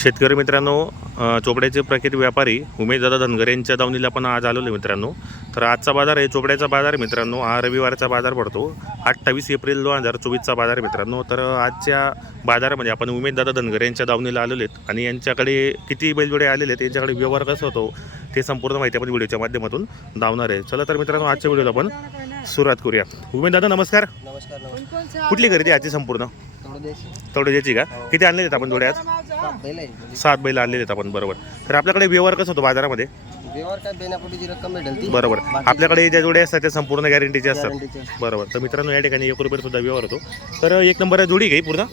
शेतकरी मित्रांनो चोपड्याचे प्रख्यात व्यापारी उमेशदादा धनगर यांच्या दावणीला आपण आज आलेलो मित्रांनो. तर आजचा बाजार आहे चोपड्याचा बाजार मित्रांनो. हा रविवारचा बाजार पडतो. अठ्ठावीस एप्रिल दोन हजार चोवीसचा बाजार मित्रांनो. तर आजच्या बाजारामध्ये आपण उमेशदादा धनगर यांच्या दावणीला आलेलो आहेत आणि यांच्याकडे किती बैलजोडे आलेले आहेत यांच्याकडे व्यवहार कसा होतो ते संपूर्ण माहिती आपण व्हिडिओच्या माध्यमातून दावणार आहे. चला तर मित्रांनो आजच्या व्हिडिओला आपण सुरुवात करूया. उमेशदादा नमस्कार. नमस्कार नमस्कार. कुठली खरेदी आजची संपूर्ण? द्यायची का? किती आणले आहेत आपण आज सात बैल आणलेले आहेत आपण बरोबर. तर आपल्याकडे व्यवहार कसं होतो बाजारामध्ये? व्यवहार काय बेनापोटीची रक्कम भेटेल ती. बरोबर. आपल्याकडे ज्या जोडे असतात त्या संपूर्ण गॅरंटीचे असतात. बरोबर. तर मित्रांनो या ठिकाणी एक रुपये सुद्धा व्यवहार होतो. तर एक नंबर जोडी घे पूर्ण?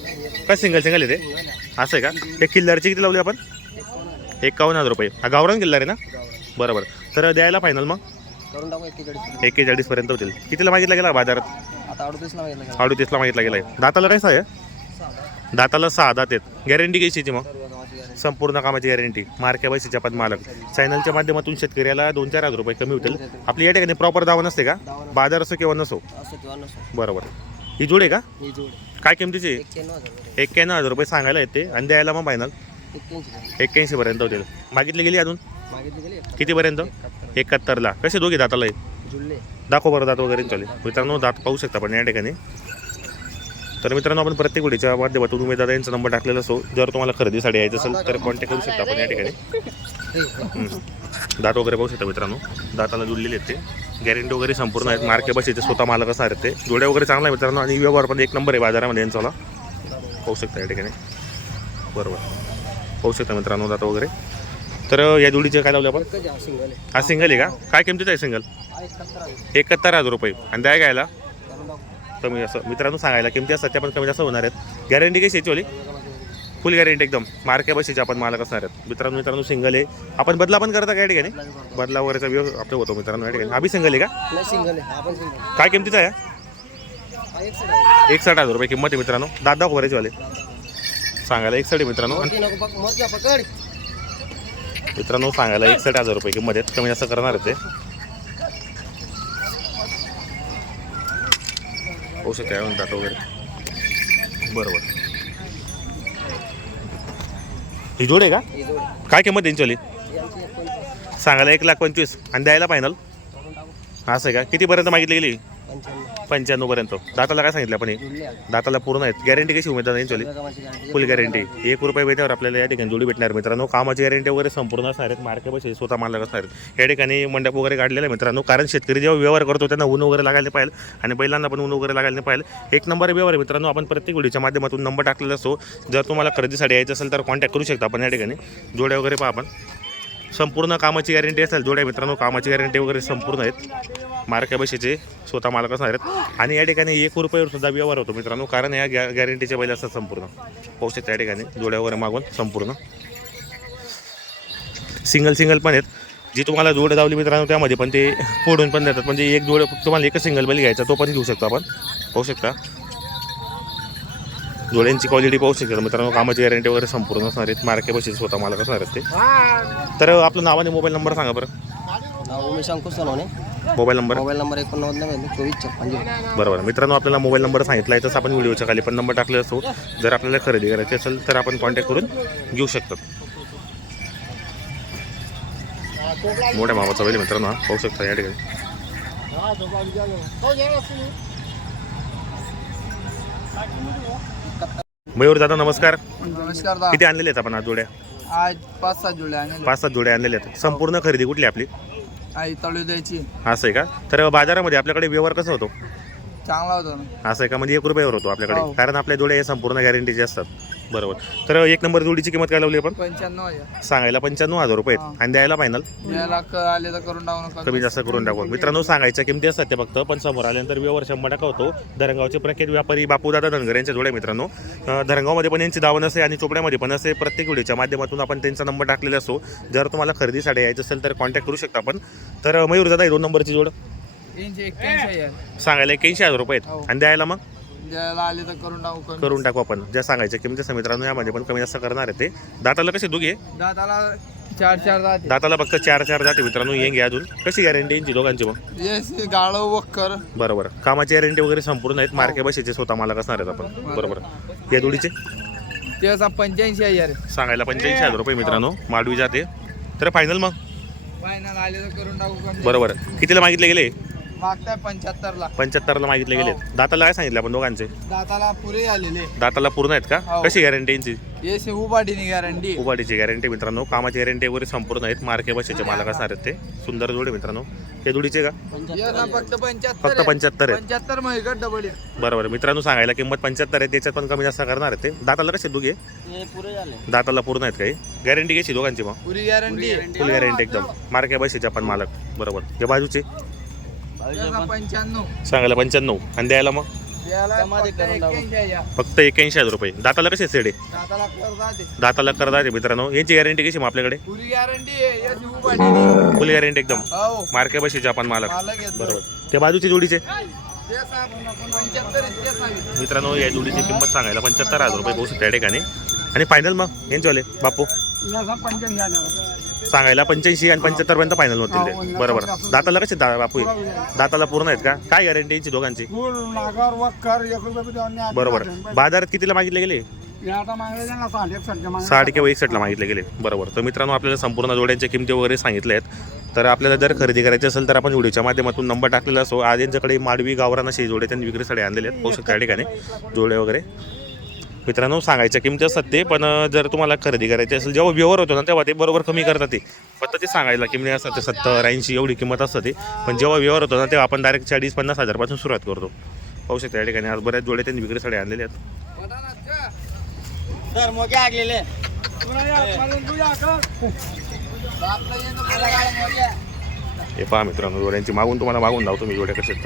काय सिंगल सिंगल येते असं आहे का? एक किल्लारची किती लावली आपण? एकावन्न हजार रुपये. हा गावरान किल्लार आहे ना? बरोबर. तर द्यायला फायनल मग? करून टाकू एकेचाळीस एक्केचाळीसपर्यंत होतील. कितीला मागितला गेला बाजारात? आता अडतीसला मागितलं का अडतीसला मागितला गेला दाताला काय आहे दाताला सहा दात आहेत. गॅरंटी कशीची मग. संपूर्ण कामाची गॅरंटी मार्क्या पैशाच्या पद मालक चॅनलच्या माध्यमातून शेतकऱ्याला दोन चार हजार रुपये कमी होतील. आपली या ठिकाणी प्रॉपर दावा नसते का? बाजार असो किंवा नसो. बरोबर. ही जोड आहे का? जोड काय किमतीची? एक्क्याण्णव हजार रुपये. सांगायला येते आणि द्यायला मग फायनल एक्क्याऐंशी पर्यंत होतील. मागितली गेली अजून. कितीपर्यंत एकाहत्तर. एकाहत्तरला. कसे दोघे दाताला दाखव बरं दात वगैरे चालेल मित्रांनो दात पाहू शकता पण या ठिकाणी. तर मित्रांनो आपण प्रत्येक वेळीच्या माध्यमातून उमेदवार यांचा नंबर टाकलेला असो जर तुम्हाला खरेदीसाठी यायचं असेल तर कॉन्टॅक्ट करू शकता आपण या ठिकाणी. दात वगैरे पाहू शकता मित्रांनो. दाताला जुळलेले आहेत ते. गॅरंटी वगैरे संपूर्ण आहेत. मार्के बसेचे स्वतः मालक असणार आहेत ते. जोड्या वगैरे चांगला आहे मित्रांनो. आणि व्यवहार पण एक नंबर आहे बाजारामध्ये यांचा पाहू शकता या ठिकाणी. बरोबर. पाहू शकता मित्रांनो दात वगैरे. तर या जोडीचे काय लावले आपण? हा सिंगल आहे. का? काय किमतीचा आहे सिंगल एकाहत्तर हजार. रुपये. आणि द्या घ्यायला? कमी असं. मित्रांनो सांगायला किमती असतात त्या पण कमी जास्त होणार आहेत. गॅरंटी कशी याची फुल गॅरंटी एकदम. मार्के बशीचे आपण मालक असणार आहेत. मित्रांनो मित्रांनो सिंगल आहे. आपण बदला पण करता का या ठिकाणी? बदला वगैरेचा व्यव आपलं होतो मित्रांनो या ठिकाणी. अभि सिंगल आहे का? नाही सिंगल आहे. काय किमतीचा आहे? एकसठ हजार रुपये किंमत आहे मित्रांनो. दादा वगैरेचे वाले सांगायला एकसठ मित्रांनो. मित्रांनो सांगायला एकसठ हजार रुपये किंमत आहेत. कमी जास्त करणार आहे ते. होऊ शकते आहे म्हणतात वगैरे. बरोबर. ही जोड आहे का? काय किंमत त्यांची सांगायला एक लाख पंचवीस आणि द्यायला फायनल असं आहे का? कितीपर्यंत मागितली गेली? पंच्याण्णवपर्यंत दाताला काय सांगितलं आपण हे? दाताला पूर्ण आहेत. गॅरंटी कशी उमेदवार गॅरंटी फुल गॅरंटी एक रुपये वेळेवर आपल्याला या ठिकाणी जोडी भेटणार मित्रांनो. कामाची गॅरंटी वगैरे संपूर्ण असणार आहेत. मार्के बसे स्वतः मालक असणार आहेत. या ठिकाणी मंडप वगैरे काढलेलं आहे मित्रांनो. कारण शेतकरी जेव्हा व्यवहार करतो त्यांना ऊन वगैरे लागायला पाहिजे आणि बैलांना पण ऊन वगैरे लागायला पाहिजे एक नंबर व्यवहार आहे मित्रांनो. आपण प्रत्येक व्हिडिओच्या माध्यमातून नंबर टाकलेला असतो. जर तुम्हाला खरेदीसाठी यायचं असेल तर कॉन्टॅक्ट करू शकता आपण या ठिकाणी. जोड्या वगैरे पहा आपण. संपूर्ण कामाची गॅरंटी असेल. जोड्या मित्रांनो कामाची गॅरंटी वगैरे संपूर्ण आहेत. मार्क्या बशीचे स्वतः मालक असणार आहेत. आणि या ठिकाणी एक रुपयावर सुद्धा व्यवहार होतो मित्रांनो कारण या गॅ गॅरंटीचे बैल असतात संपूर्ण. पाहू शकता या ठिकाणी जोड्या वगैरे मागून संपूर्ण. सिंगल सिंगल पण आहेत. जी तुम्हाला जोड लावली मित्रांनो त्यामध्ये पण ते फोडून पण देतात. म्हणजे एक जोड तुम्हाला एकच सिंगल बैल घ्यायचा तो पण घेऊ शकतो आपण. पाहू शकता. जोड्यांची क्वालिटी पाहू शकता मित्रांनो कामाची गॅरंटी वगैरे संपूर्ण असणार आहेत. मार्के बशीचे स्वतः मालक असणार आहेत ते. तर आपलं नाव आणि मोबाईल नंबर सांगा बरं. Umesh Ankush Sonawane. Mobile number? Mobile number एकोणनव्वद नव्याण्णव चोवीस छप्पन बरोबर. मित्रांनो आपल्याला मोबाईल नंबर सांगितला आहे तसं आपण व्हिडिओच्या खाली पण नंबर टाकलेला असतो. जर आपल्याला खरेदी करायची असेल तर आपण कॉन्टॅक्ट करून घेऊ शकतो. मोठ्या मामाचा आहे मित्रांनो हा. पाहू शकता या ठिकाणी. मयूर दादा नमस्कार. नमस्कार किती आणलेले आहेत आपण आज जोड्या? आज पाच सात जुळे आणि पाच सात जोड्या आणलेल्या आहेत. संपूर्ण खरेदी कुठली आपली? आई तळू द्यायची. असं आहे का? तर बाजारामध्ये आपल्याकडे व्यवहार कसा होतो? चांगला होता ना. असं आहे का? म्हणजे एक रुपयावर होतो आपल्याकडे. हो. कारण आपल्या जोड्या हे संपूर्ण गॅरंटीचे असतात. बरोबर. तर एक नंबर जोडीची किंमत काय लावली आपण? पंच्याण्णव हजार. सांगायला पंच्याण्णव हजार रुपये आहेत. आणि द्यायला फायनल याला क आले तर करून टाकू नका. कमी जास्त करून टाकू. मित्रांनो सांगायच्या किमती असतात ते फक्त. पण समोर आल्यानंतर व्यवहार शंभर टक्का होतो. धरणगावचे प्रख्यात व्यापारी बापूदादा धनगर यांच्या जोड्या मित्रांनो. अं, धरणगावमध्ये पण यांची दावण असते आणि चोपड्यामध्ये पण असते प्रत्येक व्हिडिओच्या माध्यमातून आपण त्यांचा नंबर टाकलेला असतो जर तुम्हाला खरेदीसाठी यायचं असेल तर कॉन्टॅक्ट करू शकता आपण. तर मयूर दादा ही दोन नंबरची जोड? यांची एक्क्याऐंशी हजार. सांगायला एक्याऐंशी हजार रुपये आहेत. हो. आणि द्यायला मग? ज्याला आले तर करून टाकू कमी. करून टाकू आपण. ज्या सांगायच्या किमती असतात मित्रांनो यामध्ये पण कमी जास्त करणार आहे ते. दाताला कसे दोघे दाताला चार चार दात दाताला फक्त चार चार जाते मित्रांनो. येंगे घ्या अजून. कशी गॅरंटी यांची दोघांची मग येस गाळव वक्कर. बरोबर कामाची गॅरंटी वगैरे संपूर्ण आहेत. मार्के बशीचे स्वतः मालक असणार आहेत आपण. बरोबर या जोडीचे? पंच्याऐंशी हजार. सांगायला पंच्याऐंशी हजार रुपये मित्रांनो. माडवी जाते. तर फायनल मग? फायनल आले तर करून टाकू कमी. बरोबर कितीला मागितले गेले? मागताय पंच्याहत्तर ला पंच्याहत्तरला मागितले गेले दाताला काय सांगितलं आपण दोघांचे? दाताला पुरे आलेले. दाताला पूर्ण आहेत का? हो. कशी गॅरंटी यांची? येस उभाटीने गॅरंटी उभाटीची गॅरंटी मित्रांनो. कामाची गॅरंटी वगैरे संपूर्ण आहेत. मार्के बसेचे मालक असणार आहेत ते. सुंदर जोडे मित्रांनो. ते जोडीचे का? फक्त पंच्याहत्तर फक्त पंच्याहत्तर आहे पंच्याहत्तर मग इकडं डबल आहे बरोबर. मित्रांनो सांगायला किंमत पंच्याहत्तर आहे. त्याच्यात पण कमी जास्त करणार आहेत ते. दाताला कसे दोघे? हे पुरे झाले. दाताला पूर्ण आहेत काही? गॅरंटी कशी दोघांची मग? पुरी गॅरंटी फुल गॅरंटी एकदम. मार्के बसेचे आपण मालक. बरोबर. हे बाजूचे? पंच्याण्णव. सांगायला पंच्याण्णव. आणि द्यायला मग? फक्त. 81 हजार. रुपये. दाताला कसे सेडे दाताला करतात ते. दाताला करतात आहे मित्रांनो. यांची गॅरंटी कशी मग आपल्याकडे? पुरी गॅरंटी आहे. येस उभाटीने फुल गॅरंटी एकदम. हो. मार्के बसेचे आपण मालक. बरोबर. त्या बाजूचे जोडीचे? ते ते. मित्रांनो या जोडीची किंमत सांगायला पंच्याहत्तर हजार रुपये पोहोचू त्या ठिकाणी. आणि फायनल मग? यांच्यावाले बापू. सांगायला पंच्याऐंशी आणि पंच्याहत्तर पर्यंत फायनल होतील ते. बरोबर. दाताला कसे दा बापू? दाताला पूर्ण आहेत का? काय गॅरंटी यांची दोघांची. बरोबर. बाजारात कितीला मागितले गेले? साठ किंवा एकसष्टला मागितले गेले. बरोबर. तर मित्रांनो आपल्याला संपूर्ण जोड्यांच्या किमती वगैरे सांगितल्या आहेत. तर आपल्याला जर खरेदी करायची असेल तर आपण व्हिडिओच्या माध्यमातून नंबर टाकलेला असो आज यांच्याकडे माडवी गावरान असे जोडे त्यांनी विक्रीसाठी आणलेले आहेत. पोषक त्या ठिकाणी जोडे वगैरे. मित्रांनो सांगायच्या किमती असतात ते पण जर तुम्हाला खरेदी करायची असेल जेव्हा व्यवहार होतो ना तेव्हा ते बरोबर कमी करतात ते. फक्त ते सांगायला किमती असतात ते सत्तर ऐंशी एवढी किंमत असतं ते. पण जेव्हा व्यवहार होतो ना तेव्हा आपण डायरेक्ट चाळीस पन्नास हजारपासून सुरुवात करतो. पाहू शकता या ठिकाणी आज बऱ्याच जोडे त्यांनी विक्रीसाठी आणलेले आहेत. हे पहा मित्रांनो जोड्यांची मागून तुम्हाला मागून धावतो मी जोड्या कसे आहेत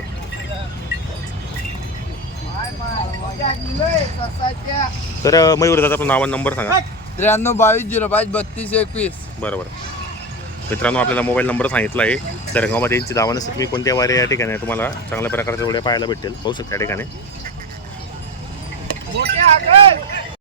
तर. मयूर दादा आपलं नाव आणि नंबर सांगा. त्र्याण्णव बावीस झिरो पाच बत्तीस एकवीस. बरोबर मित्रांनो आपल्याला मोबाईल नंबर सांगितला आहे. दरगावमध्ये यांची दावा नसते तुम्ही कोणत्या वारे या ठिकाणी तुम्हाला चांगल्या प्रकारच्या जोड्या पाहायला भेटेल पाहू शकता या ठिकाणी.